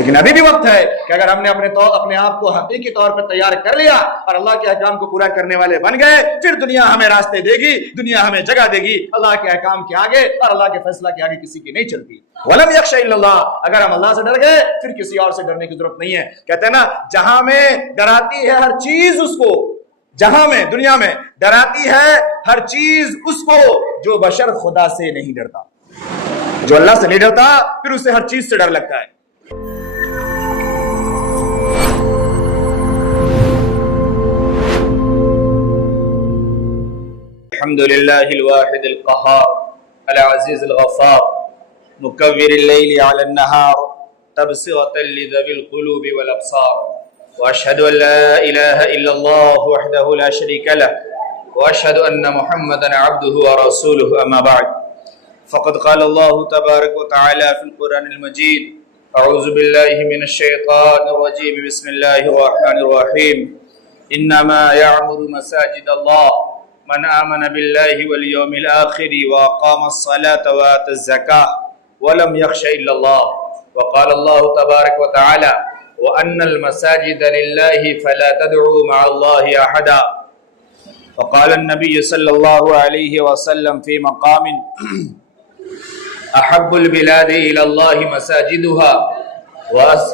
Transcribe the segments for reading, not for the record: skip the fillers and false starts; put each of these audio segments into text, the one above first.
لیکن ابھی بھی وقت ہے کہ اگر ہم نے اپنے آپ کو حقیقی طور پر تیار کر لیا اور اللہ کے احکام کو پورا کرنے والے بن گئے، پھر دنیا ہمیں راستے دے گی، دنیا ہمیں جگہ دے گی اللہ کے احکام کے آگے، اور اللہ کے فیصلہ کے آگے کسی کی نہیں چلتی۔ وَلَمْ يَخْشَ إِلَّا اللَّهُ، اگر ہم اللہ سے ڈر گئے پھر کسی اور سے ڈرنے کی ضرورت نہیں ہے۔ کہتے ہیں نا جہاں میں ڈراتی ہے ہر چیز اس کو، جہاں میں دنیا میں ڈراتی ہے ہر چیز اس کو جو بشر خدا سے نہیں ڈرتا، جو اللہ سے نہیں ڈرتا پھر اسے ہر چیز سے ڈر لگتا ہے۔ الحمد لله الواحد القهار العزيز الغفار مكور الليل على النهار تبصرة لذوي القلوب والأبصار، وأشهد أن لا إله إلا الله وحده لا شريك له، وأشهد أن محمدا عبده ورسوله، أما بعد فقد قال الله تبارك وتعالى في القرآن المجيد: أعوذ بالله من الشيطان الرجيم، بسم الله الرحمن الرحيم، إنما يعمر مساجد الله من آمن بالله واليوم الآخر وأقام الصلاة وآتى الزكاة ولم يخش إلا الله، وقال الله تبارك وتعالى: وأن المساجد لله فلا تدعوا مع الله أحدا، وقال النبي صلى الله عليه وسلم في مقام: أحب البلاد إلى الله مساجدها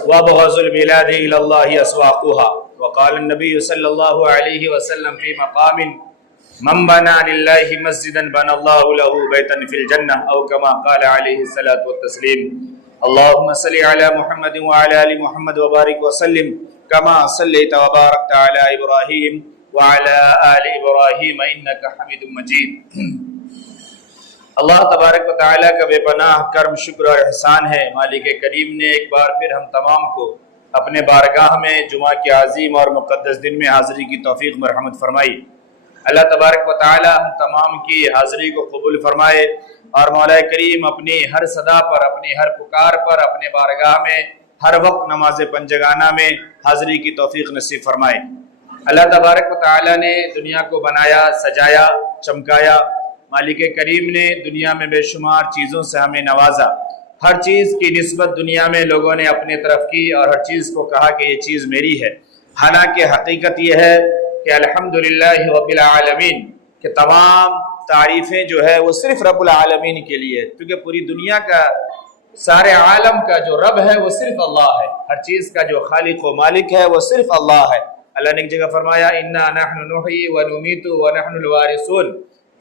وأبغض البلاد إلى الله أسواقها، وقال النبي صلى الله عليه وسلم في مقام: من بنى لله مسجدا بنى الله له بيتا في الجنة، أو كما قال عليه الصلاة والتسليم۔ اللهم صل على محمد وعلى آل محمد وبارك وسلم كما صليت وباركت على إبراهيم وعلى آل إبراهيم إنك حميد مجيد۔ اللہ تبارک و تعالیٰ کا بے پناہ کرم، شکر اور احسان ہے۔ مالک کریم نے ایک بار پھر ہم تمام کو اپنے بارگاہ میں جمعہ کے عظیم اور مقدس دن میں حاضری کی توفیق مرحمت فرمائی۔ اللہ تبارک و تعالی ہم تمام کی حاضری کو قبول فرمائے، اور مولا کریم اپنی ہر صدا پر، اپنی ہر پکار پر، اپنے بارگاہ میں ہر وقت نماز پنجگانہ میں حاضری کی توفیق نصیب فرمائے۔ اللہ تبارک و تعالی نے دنیا کو بنایا، سجایا، چمکایا۔ مالک کریم نے دنیا میں بے شمار چیزوں سے ہمیں نوازا۔ ہر چیز کی نسبت دنیا میں لوگوں نے اپنے طرف کی، اور ہر چیز کو کہا کہ یہ چیز میری ہے، حالانکہ حقیقت یہ ہے کہ الحمدللہ رب العالمین کہ تمام تعریفیں جو ہے وہ صرف رب العالمین کے لیے، کیونکہ پوری دنیا کا، سارے عالم کا جو رب ہے وہ صرف اللہ ہے، ہر چیز کا جو خالق و مالک ہے وہ صرف اللہ ہے۔ اللہ نے ایک جگہ فرمایا: انا نحن نحیی ونمیت ونحن الوارثون،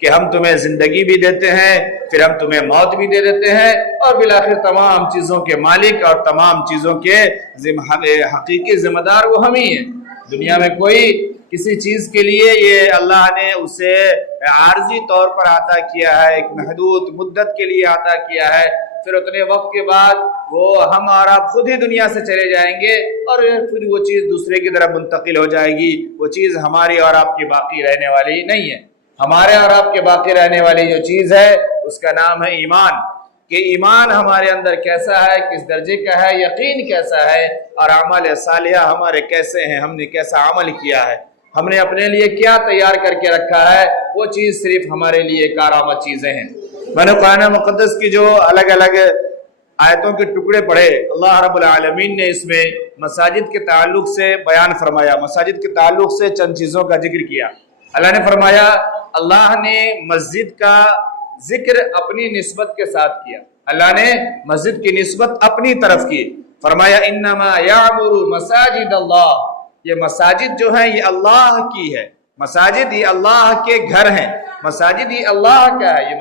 کہ ہم تمہیں زندگی بھی دیتے ہیں، پھر ہم تمہیں موت بھی دے دیتے ہیں، اور بالآخر تمام چیزوں کے مالک اور تمام چیزوں کے حقیقی ذمہ دار وہ ہم ہی ہیں۔ دنیا میں کوئی کسی چیز کے لیے یہ اللہ نے اسے عارضی طور پر عطا کیا ہے، ایک محدود مدت کے لیے عطا کیا ہے، پھر اتنے وقت کے بعد وہ ہم اور آپ خود ہی دنیا سے چلے جائیں گے، اور پھر وہ چیز دوسرے کی طرف منتقل ہو جائے گی۔ وہ چیز ہماری اور آپ کی باقی رہنے والی نہیں ہے۔ ہمارے اور آپ کے باقی رہنے والی جو چیز ہے اس کا نام ہے ایمان، کہ ایمان ہمارے اندر کیسا ہے، کس درجے کا ہے، یقین کیسا ہے، اور اعمال صالحہ ہمارے کیسے ہیں، ہم نے کیسا عمل کیا ہے، ہم نے اپنے لیے کیا تیار کر کے رکھا ہے، وہ چیز صرف ہمارے لیے کارآمد چیزیں ہیں۔ میں نے قرآن مقدس کی جو الگ الگ آیتوں کے ٹکڑے پڑھے، اللہ رب العالمین نے اس میں مساجد کے تعلق سے بیان فرمایا، مساجد کے تعلق سے چند چیزوں کا ذکر کیا۔ اللہ نے فرمایا، اللہ نے مسجد کا ذکر اپنی نسبت کے ساتھ کیا، اللہ نے مسجد کی نسبت اپنی طرف کی۔ فرمایا: انما یعمر مساجد اللہ، یہ مساجد جو ہیں یہ اللہ کی ہے، مساجد یہ اللہ کے گھر ہیں، مساجد یہ اللہ کا ہے، یہ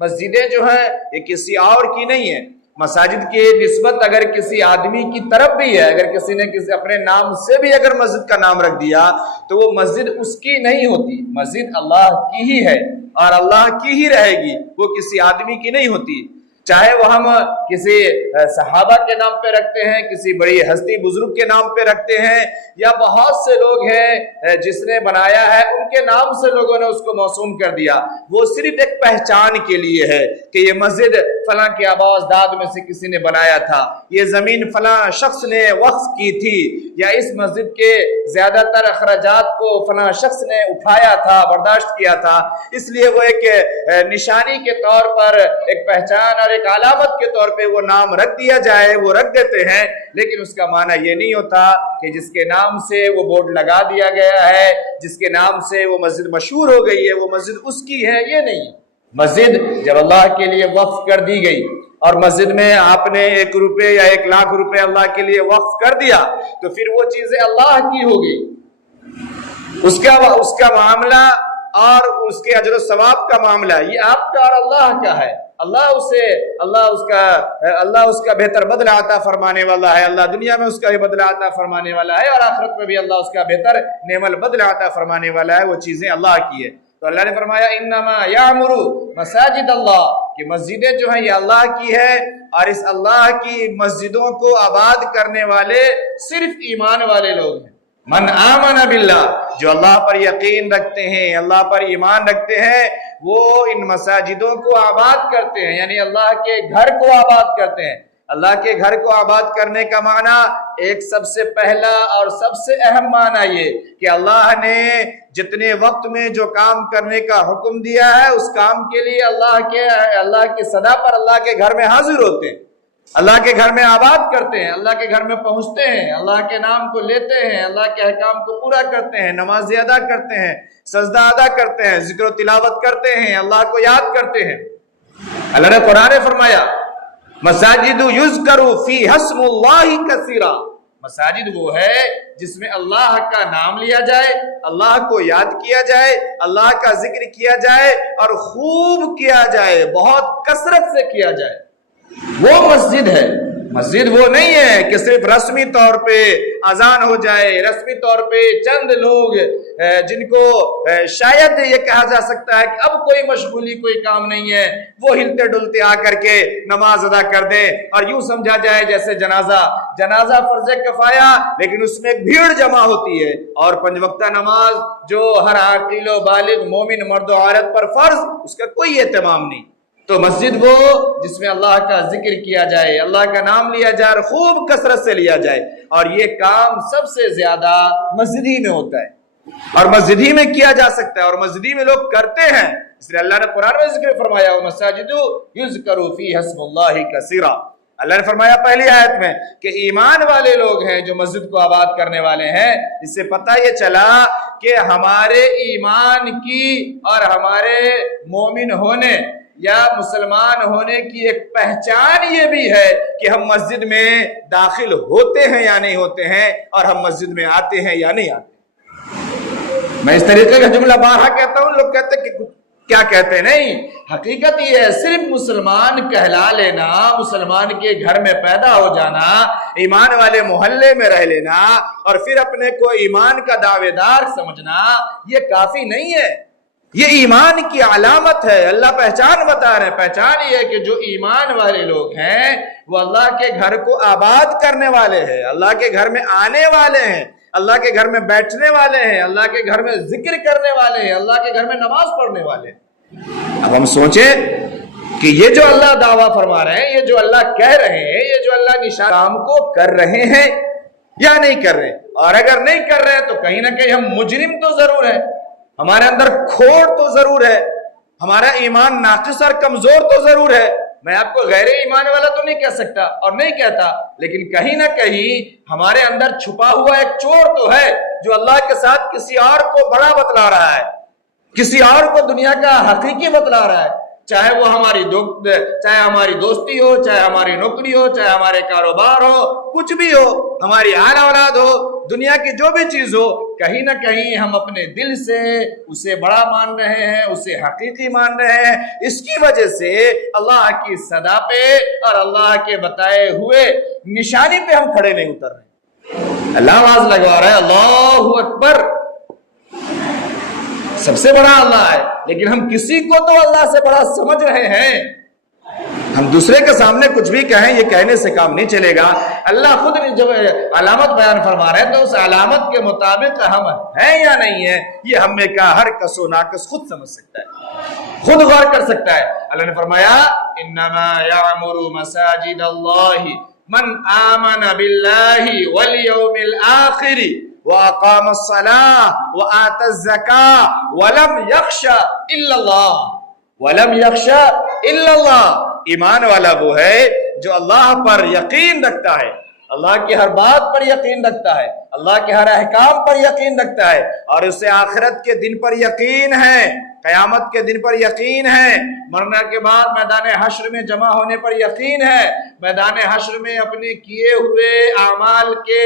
مسجدیں جو ہیں یہ کسی اور کی نہیں ہیں۔ مساجد کی نسبت اگر کسی آدمی کی طرف بھی ہے، اگر کسی نے کسی اپنے نام سے بھی اگر مسجد کا نام رکھ دیا تو وہ مسجد اس کی نہیں ہوتی، مسجد اللہ کی ہی ہے اور اللہ کی ہی رہے گی، وہ کسی آدمی کی نہیں ہوتی۔ چاہے وہ ہم کسی صحابہ کے نام پہ رکھتے ہیں، کسی بڑی ہستی بزرگ کے نام پہ رکھتے ہیں، یا بہت سے لوگ ہیں جس نے بنایا ہے ان کے نام سے لوگوں نے اس کو موسوم کر دیا، وہ صرف ایک پہچان کے لیے ہے کہ یہ مسجد فلاں کے آباء و اجداد میں سے کسی نے بنایا تھا، یہ زمین فلاں شخص نے وقف کی تھی، یا اس مسجد کے زیادہ تر اخراجات کو فلاں شخص نے اٹھایا تھا، برداشت کیا تھا، اس لیے وہ ایک نشانی کے طور پر، ایک پہچان اور ایک علامت کے طور پہ وہ نام رکھ دیا جائے وہ رکھ دیتے ہیں، لیکن اس کا معنی یہ نہیں ہوتا کہ جس کے نام سے وہ بورڈ لگا دیا گیا ہے، جس کے نام سے وہ مسجد مشہور ہو گئی ہے، وہ مسجد اس کی ہے، یہ نہیں ہے۔ مسجد جب اللہ کے لیے وقف کر دی گئی اور مسجد میں آپ نے 1 روپے یا 1 لاکھ روپے اللہ کے لیے وقف کر دیا تو پھر وہ چیزیں اللہ کی ہوگی، اس کا معاملہ اور اس کے اجر و ثواب کا معاملہ یہ آپ کا اور اللہ کا ہے۔ اللہ اس کا بہتر بدلہ عطا فرمانے والا ہے، اللہ دنیا میں اس کا بھی بدلہ عطا فرمانے والا ہے اور آخرت میں بھی اللہ اس کا بہتر نعم البدلہ عطا فرمانے والا ہے، وہ چیزیں اللہ کی ہے۔ تو اللہ نے فرمایا انما یعمر مساجد اللہ، کہ مسجدیں جو ہیں یہ اللہ کی ہے، اور اس اللہ کی مسجدوں کو آباد کرنے والے صرف ایمان والے لوگ ہیں۔ من آمن باللہ، جو اللہ پر یقین رکھتے ہیں، اللہ پر ایمان رکھتے ہیں، وہ ان مساجدوں کو آباد کرتے ہیں، یعنی اللہ کے گھر کو آباد کرتے ہیں۔ اللہ کے گھر کو آباد کرنے کا معنی ایک سب سے پہلا اور سب سے اہم معنی یہ کہ اللہ نے جتنے وقت میں جو کام کرنے کا حکم دیا ہے اس کام کے لیے اللہ کے صدا پر اللہ کے گھر میں حاضر ہوتے ہیں، اللہ کے گھر میں آباد کرتے ہیں، اللہ کے گھر میں پہنچتے ہیں، اللہ کے نام کو لیتے ہیں، اللہ کے احکام کو پورا کرتے ہیں، نمازیں ادا کرتے ہیں، سجدہ ادا کرتے ہیں، ذکر و تلاوت کرتے ہیں، اللہ کو یاد کرتے ہیں۔ اللہ نے قرآن میں فرمایا مساجد یذکر فیہا اسم اللہ کثیرا، مساجد وہ ہے جس میں اللہ کا نام لیا جائے، اللہ کو یاد کیا جائے، اللہ کا ذکر کیا جائے اور خوب کیا جائے، بہت کثرت سے کیا جائے، وہ مسجد ہے۔ مسجد وہ نہیں ہے کہ صرف رسمی طور پہ اذان ہو جائے، رسمی طور پہ چند لوگ جن کو شاید یہ کہا جا سکتا ہے کہ اب کوئی مشغولی کوئی کام نہیں ہے، وہ ہلتے ڈلتے آ کر کے نماز ادا کر دیں اور یوں سمجھا جائے جیسے جنازہ فرض کفایہ، لیکن اس میں ایک بھیڑ جمع ہوتی ہے، اور 5 وقتہ نماز جو ہر عاقل و بالغ مومن مرد و عورت پر فرض، اس کا کوئی اہتمام نہیں۔ تو مسجد وہ جس میں اللہ کا ذکر کیا جائے، اللہ کا نام لیا جائے اور خوب کثرت سے لیا جائے، اور یہ کام سب سے زیادہ مسجد ہی میں ہوتا ہے اور مسجد ہی میں کیا جا سکتا ہے اور مسجد ہی میں لوگ کرتے ہیں۔ اس لیے اللہ نے قرآن میں ذکر فرمایا وَمَسَاجِدُ يُذْكَرُ فِيهَا اسْمُ اللَّهِ كَثِيرًا، اللہ نے فرمایا پہلی آیت میں کہ ایمان والے لوگ ہیں جو مسجد کو آباد کرنے والے ہیں۔ اس سے پتہ یہ چلا کہ ہمارے ایمان کی اور ہمارے مومن ہونے یا مسلمان ہونے کی ایک پہچان یہ بھی ہے کہ ہم مسجد میں داخل ہوتے ہیں یا نہیں ہوتے ہیں، اور ہم مسجد میں آتے ہیں یا نہیں آتے۔ میں اس طریقے کا جملہ بارہا کہتا ہوں، لوگ کہتے ہیں کہ کیا کہتے ہیں، نہیں، حقیقت یہ ہے صرف مسلمان کہلا لینا، مسلمان کے گھر میں پیدا ہو جانا، ایمان والے محلے میں رہ لینا اور پھر اپنے کو ایمان کا دعوے دار سمجھنا یہ کافی نہیں ہے، یہ ایمان کی علامت ہے۔ اللہ پہچان بتا رہے ہیں، پہچان یہ ہے کہ جو ایمان والے لوگ ہیں وہ اللہ کے گھر کو آباد کرنے والے ہیں، اللہ کے گھر میں آنے والے ہیں، اللہ کے گھر میں بیٹھنے والے ہیں، اللہ کے گھر میں ذکر کرنے والے ہیں، اللہ کے گھر میں نماز پڑھنے والے ہیں۔ اب ہم سوچیں کہ یہ جو اللہ دعویٰ فرما رہے ہیں، یہ جو اللہ کہہ رہے ہیں، یہ جو اللہ نشان کام کو کر رہے ہیں یا نہیں کر رہے، اور اگر نہیں کر رہے تو کہیں نہ کہیں ہم مجرم تو ضرور ہیں، ہمارے اندر کھوٹ تو ضرور ہے، ہمارا ایمان ناقص اور کمزور تو ضرور ہے۔ میں آپ کو غیر ایمان والا تو نہیں کہہ سکتا اور نہیں کہتا، لیکن کہیں نہ کہیں ہمارے اندر چھپا ہوا ایک چور تو ہے جو اللہ کے ساتھ کسی اور کو بڑا بتلا رہا ہے، کسی اور کو دنیا کا حقیقی بتلا رہا ہے، چاہے وہ چاہے ہماری دوستی ہو، چاہے ہماری نوکری ہو، چاہے ہمارے کاروبار ہو، کچھ بھی ہو، ہماری آل اولاد ہو، دنیا کی جو بھی چیز ہو، کہیں نہ کہیں ہم اپنے دل سے اسے بڑا مان رہے ہیں، اسے حقیقی مان رہے ہیں۔ اس کی وجہ سے اللہ کی صدا پہ اور اللہ کے بتائے ہوئے نشانی پہ ہم کھڑے نہیں اتر رہے۔ اللہ آواز لگوا رہا ہے اللہ اکبر، سب سے بڑا اللہ ہے، لیکن ہم کسی کو تو اللہ سے بڑا سمجھ رہے ہیں۔ ہم دوسرے کے سامنے کچھ بھی کہیں، یہ کہنے سے کام نہیں چلے گا۔ اللہ خود جب علامت بیان فرما رہے ہیں تو اس علامت کے مطابق ہم ہیں یا نہیں ہیں، یہ ہم میں کا ہر کس و ناقص خود سمجھ سکتا ہے، خود غور کر سکتا ہے۔ اللہ نے فرمایا انما یعمر مساجد اللہ من آمن باللہ والیوم الآخر وَأَقَامَ الصَّلَاةَ وَآتَى الزَّكَاةَ وَلَمْ يَخْشَ إِلَّا اللَّهَ، وَلَمْ يَخْشَ إِلَّا اللَّهَ، ایمان والا وہ ہے جو اللہ پر یقین رکھتا ہے، اللہ کی ہر بات پر یقین رکھتا ہے، اللہ کے ہر احکام پر یقین رکھتا ہے، اور اسے آخرت کے دن پر یقین ہے، قیامت کے دن پر یقین ہے، مرنے کے بعد میدان حشر میں جمع ہونے پر یقین ہے، میدان حشر میں اپنے کیے ہوئے اعمال کے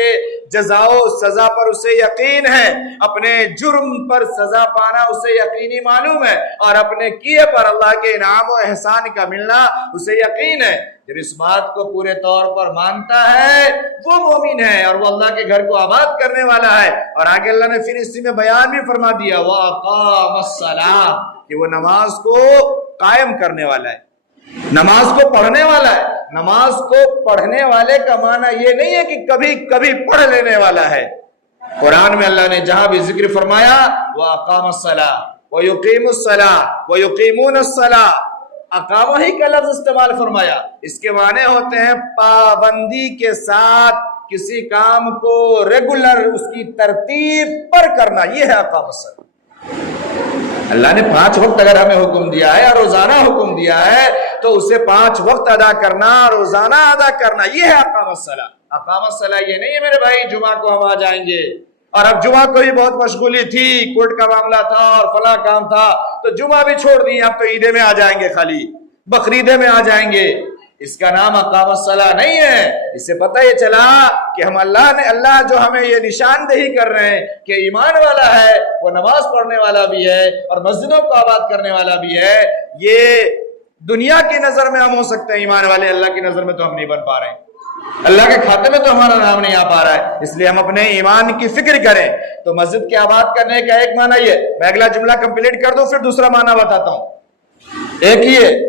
جزا و سزا پر اسے یقین ہے، اپنے جرم پر سزا پانا اسے یقینی معلوم ہے، اور اپنے کیے پر اللہ کے انعام و احسان کا ملنا اسے یقین ہے۔ جب اس بات کو پورے طور پر مانتا ہے وہ مومن ہے، اور وہ اللہ کے گھر کو آباد کرنے والا ہے۔ اور آگے اللہ نے پھر اسی میں بیان بھی فرما دیا وَأَقَامَ الصَّلَاةَ، کہ وہ نماز کو قائم کرنے والا ہے، نماز کو پڑھنے والا ہے۔ نماز کو پڑھنے والے کا معنی یہ نہیں ہے کہ کبھی کبھی پڑھ لینے والا ہے۔ قرآن میں اللہ نے جہاں بھی ذکر فرمایا وَأَقَامَ الصَّلَاةَ وَيُقِيمُ الصَّلَاةَ وَيُقِيمُونَ الصَّلَاةَ، اقامہ ہی کا لفظ استعمال فرمایا، اس کے معنی ہوتے ہیں پابندی کے ساتھ کسی کام کو ریگولر اس کی ترتیب پر کرنا، یہ ہے اقامہ الصلاۃ۔ اللہ نے 5 وقت اگر ہمیں حکم دیا ہے اور روزانہ حکم دیا ہے تو اسے 5 وقت ادا کرنا، روزانہ ادا کرنا، یہ ہے اقامہ الصلاۃ۔ اقامہ الصلاۃ یہ نہیں ہے میرے بھائی جمعہ کو ہم آ جائیں گے، اور اب جمعہ کو ہی بہت مشغولی تھی، کورٹ کا معاملہ تھا اور فلاں کام تھا تو جمعہ بھی چھوڑ دی، اب تو عیدے میں آ جائیں گے، خالی بقرعیدے میں آ جائیں گے۔ اس کا نام اقامہ الصلاۃ نہیں ہے۔ اس سے پتہ یہ چلا کہ ہم اللہ جو ہمیں یہ نشاندہی کر رہے ہیں کہ ایمان والا ہے وہ نماز پڑھنے والا بھی ہے اور مسجدوں کو آباد کرنے والا بھی ہے۔ یہ دنیا کی نظر میں ہم ہو سکتے ہیں ایمان والے، اللہ کی نظر میں تو ہم نہیں بن پا رہے ہیں، اللہ کے کھاتے میں تو ہمارا نام نہیں آ پا رہا ہے۔ اس لیے ہم اپنے ایمان کی فکر کریں۔ تو مسجد کے آباد کرنے کا ایک معنی یہ، میں اگلا جملہ کمپلیٹ کر دوں پھر دوسرا معنی بتاتا ہوں۔ ایک یہ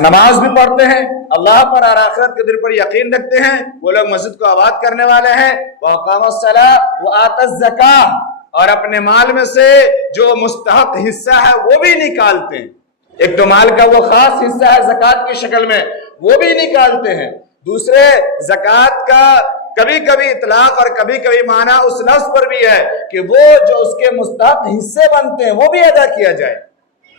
نماز بھی پڑھتے ہیں، اللہ پر اور آخرت کے دن پر یقین رکھتے ہیں، وہ لوگ مسجد کو آباد کرنے والے ہیں۔ وَأَقَامَ الصَّلَاةَ وَآتَى الزَّكَاةَ، اور اپنے مال میں سے جو مستحق حصہ ہے وہ بھی نکالتے ہیں۔ ایک تو مال کا وہ خاص حصہ ہے زکوٰۃ کی شکل میں، وہ بھی نکالتے ہیں۔ دوسرے زکوٰۃ کا کبھی کبھی اطلاق اور کبھی کبھی معنی اس لفظ پر بھی ہے کہ وہ جو اس کے مستحق حصے بنتے ہیں وہ بھی ادا کیا جائے،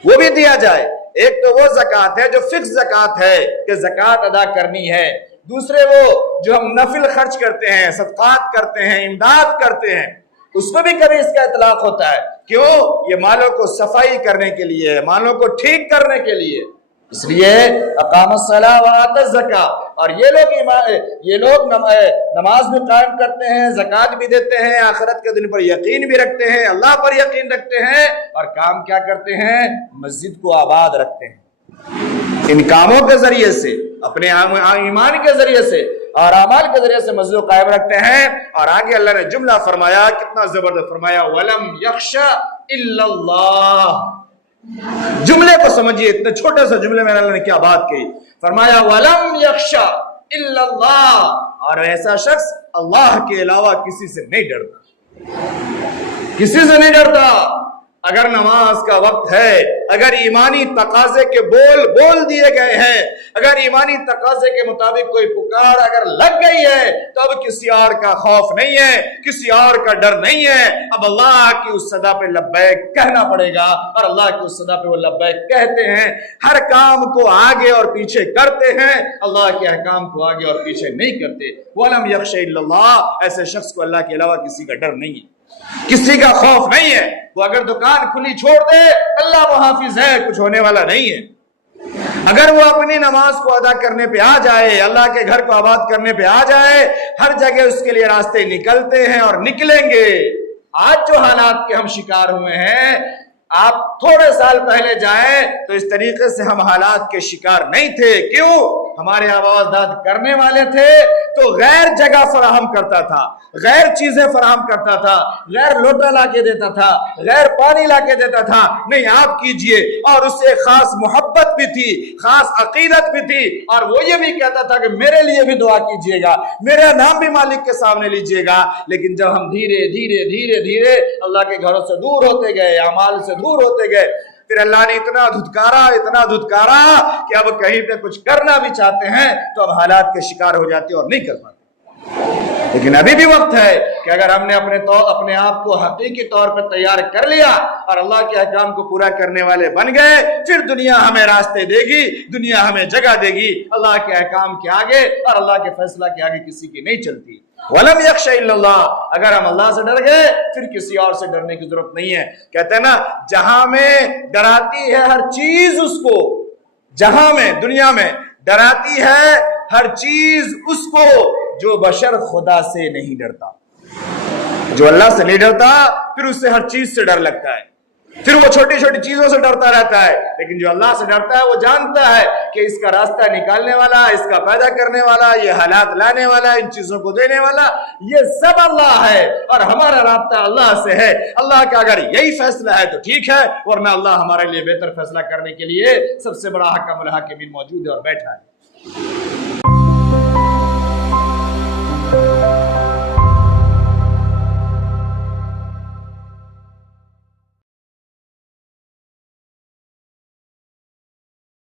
وہ بھی دیا جائے۔ ایک تو وہ زکوٰۃ ہے جو فکس زکوٰۃ ہے کہ زکوٰۃ ادا کرنی ہے، دوسرے وہ جو ہم نفل خرچ کرتے ہیں، صدقات کرتے ہیں، امداد کرتے ہیں، اس میں بھی کبھی اس کا اطلاق ہوتا ہے۔ کیوں؟ یہ مالوں کو صفائی کرنے کے لیے، مالوں کو ٹھیک کرنے کے لیے۔ اس لیے اقام الصلاۃ وآتی الزکاۃ، اور یہ لوگ نماز بھی قائم کرتے ہیں، زکوٰۃ بھی دیتے ہیں، آخرت کے دن پر یقین بھی رکھتے ہیں، اللہ پر یقین رکھتے ہیں، اور کام کیا کرتے ہیں؟ مسجد کو آباد رکھتے ہیں۔ ان کاموں کے ذریعے سے، اپنے ایمان کے ذریعے سے اور اعمال کے ذریعے سے مسجد کو قائم رکھتے ہیں۔ اور آگے اللہ نے جملہ فرمایا، کتنا زبردست فرمایا، وَلَمْ يَخْشَ إِلَّا اللَّهُ۔ جملے کو سمجھیے، اتنے چھوٹے سے جملے میں اللہ نے کیا بات کہی، فرمایا وَلَمْ يَخْشَ إِلَّا اللَّهُ، اور ایسا شخص اللہ کے علاوہ کسی سے نہیں ڈرتا، کسی سے نہیں ڈرتا۔ اگر نماز کا وقت ہے، اگر ایمانی تقاضے کے بول دیے گئے ہیں، اگر ایمانی تقاضے کے مطابق کوئی پکار اگر لگ گئی ہے تو اب کسی اور کا خوف نہیں ہے، کسی اور کا ڈر نہیں ہے، اب اللہ کی اس صدا پہ لبیک کہنا پڑے گا، اور اللہ کی اس صدا پہ وہ لبیک کہتے ہیں، ہر کام کو آگے اور پیچھے کرتے ہیں، اللہ کے احکام کو آگے اور پیچھے نہیں کرتے۔ وَلَمْ يَخْشَ إِلَّا اللَّهُ، ایسے شخص کو اللہ کے علاوہ کسی کا ڈر نہیں ہے، کسی کا خوف نہیں ہے۔ وہ اگر دکان کھلی چھوڑ دے اللہ محافظ ہے، کچھ ہونے والا نہیں ہے۔ اگر وہ اپنی نماز کو ادا کرنے پہ آ جائے، اللہ کے گھر کو آباد کرنے پہ آ جائے، ہر جگہ اس کے لیے راستے نکلتے ہیں اور نکلیں گے۔ آج جو حالات کے ہم شکار ہوئے ہیں، آپ تھوڑے سال پہلے جائیں تو اس طریقے سے ہم حالات کے شکار نہیں تھے۔ کیوں؟ ہمارے آبا اجداد کرنے والے تھے تو غیر جگہ فراہم کرتا تھا، غیر چیزیں فراہم کرتا تھا، غیر لوٹا لا کے دیتا تھا، غیر پانی لا کے دیتا تھا، نہیں آپ کیجئے، اور اس سے خاص محبت بھی تھی، خاص عقیدت بھی تھی، اور وہ یہ بھی کہتا تھا کہ میرے لیے بھی دعا کیجئے گا، میرا نام بھی مالک کے سامنے لیجئے گا۔ لیکن جب ہم دھیرے دھیرے دھیرے دھیرے اللہ کے گھروں سے دور ہوتے گئے، اعمال سے دور ہوتے گئے، پھر اللہ نے اتنا دھتکارا کہ اب کہیں پہ کچھ کرنا بھی چاہتے ہیں تو اب حالات کے شکار ہو جاتے اور نہیں کر پاتے۔ لیکن ابھی بھی وقت ہے، کہ اگر ہم نے اپنے آپ کو حقیقی طور پر تیار کر لیا اور اللہ کے احکام کو پورا کرنے والے بن گئے، پھر دنیا ہمیں راستے دے گی، دنیا ہمیں جگہ دے گی۔ اللہ کے احکام کے آگے اور اللہ کے فیصلہ کے آگے کسی کی نہیں چلتی۔ وَلَمْ يَخْشَ إِلَّا اللَّهُ، اگر ہم اللہ سے ڈر گئے پھر کسی اور سے ڈرنے کی ضرورت نہیں ہے۔ کہتے ہیں نا، جہاں میں ڈراتی ہے ہر چیز اس کو، جہاں میں دنیا میں ڈراتی ہے ہر چیز اس کو جو بشر خدا سے نہیں ڈرتا۔ جو اللہ سے نہیں ڈرتا پھر اس سے ہر چیز سے ڈر لگتا ہے، پھر وہ چھوٹی چھوٹی چیزوں سے ڈرتا رہتا ہے۔ لیکن جو اللہ سے ڈرتا ہے وہ جانتا ہے کہ اس کا راستہ نکالنے والا، اس کا پیدا کرنے والا، یہ حالات لانے والا، ان چیزوں کو دینے والا، یہ سب اللہ ہے اور ہمارا رابطہ اللہ سے ہے۔ اللہ کا اگر یہی فیصلہ ہے تو ٹھیک ہے، ورنہ اللہ ہمارے لیے بہتر فیصلہ کرنے کے لیے سب سے بڑا حکم الحاکمین موجود ہے اور بیٹھا ہے۔